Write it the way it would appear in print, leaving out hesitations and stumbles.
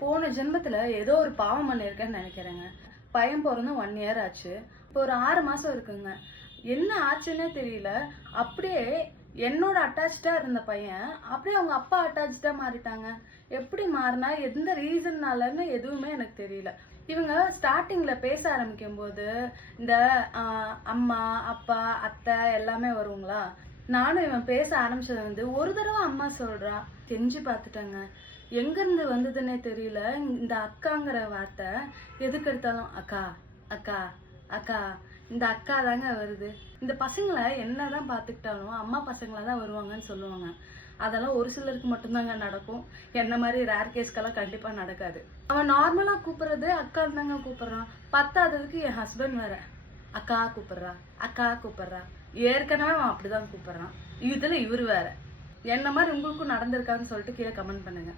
போன ஜென்மத்துல ஏதோ ஒரு பாவம் பண்ணியிருக்கேன்னு நினைக்கிறேங்க. பையன் பொறந்து 1 இயர் ஆச்சு. இப்போ ஒரு 6 மாசம் இருக்குங்க. என்ன ஆச்சுன்னே தெரியல. அப்படியே என்னோட அட்டாச்டா இருந்த பையன் அப்படியே அவங்க அப்பா அட்டாச்டா மாறிட்டாங்க. எப்படி மாறினா, எந்த ரீசன்னாலன்னு எதுவுமே எனக்கு தெரியல. இவங்க ஸ்டார்டிங்ல பேச ஆரம்பிக்கும் போது இந்த அம்மா, அப்பா, அத்தை எல்லாமே வருங்களா. நானும் இவன் பேச ஆரம்பிச்சது வந்து ஒரு தடவை அம்மா சொல்றா. செஞ்சு பார்த்துட்டேங்க. எங்க இருந்து வந்ததுன்னே தெரியல. இந்த அக்காங்கிற வார்த்தை எதுக்கு எடுத்தாலும் அக்கா அக்கா அக்கா, இந்த அக்கா தாங்க வருது. இந்த பசங்களை என்னதான் பார்த்துக்கிட்டாலும் அம்மா பசங்களா தான் வருவாங்கன்னு சொல்லுவாங்க. அதெல்லாம் ஒரு சிலருக்கு மட்டும்தாங்க நடக்கும். என்ன மாதிரி ரேர் கேஸ்க்கெல்லாம் கண்டிப்பா நடக்காது. அவன் நார்மலா கூப்பிடுறது அக்கான்னு தாங்க கூப்பிடுறான். பத்தாததுக்கு என் ஹஸ்பண்ட் வேற அக்கா கூப்பிடுறா, அக்கா கூப்பிடுறா. ஏற்கனவே அவன் அப்படிதான் கூப்பிடுறான். இதுல இவரு வேற. என்ன மாதிரி உங்களுக்கும் நடந்திருக்கான்னு சொல்லிட்டு கீழே கமெண்ட் பண்ணுங்க.